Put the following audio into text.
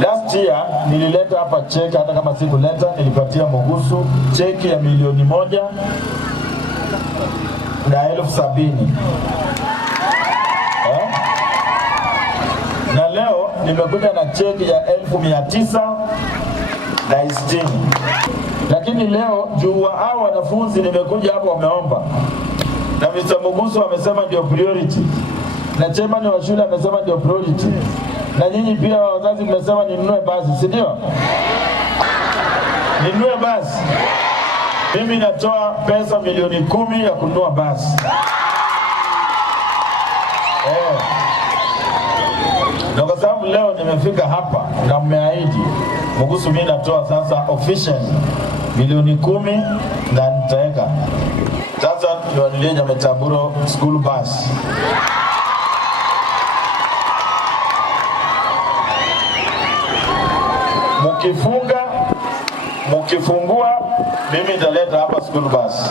Last year nilileta hapa cheki, hata kama sikuleta nilipatia Mugusu cheki ya milioni 170,000. Na leo nimekuja na cheki ya 960. Lakini leo juu hao wanafunzi nimekuja hapo wameomba, na Mr. Mugusu amesema ndio priority, na chairman wa shule amesema ndio priority, na nyinyi pia wazazi mmesema ninunue basi, si ndio? Ninunue basi. Mimi natoa pesa milioni 10 ya kununua basi. Na kwa sababu leo nimefika hapa na mmeahidi Mugusu, mimi natoa sasa official milioni 10 na nitaweka sasa niwanunulie Nyametaburo school bus. Mkifungua mimi nitaleta hapa school bus.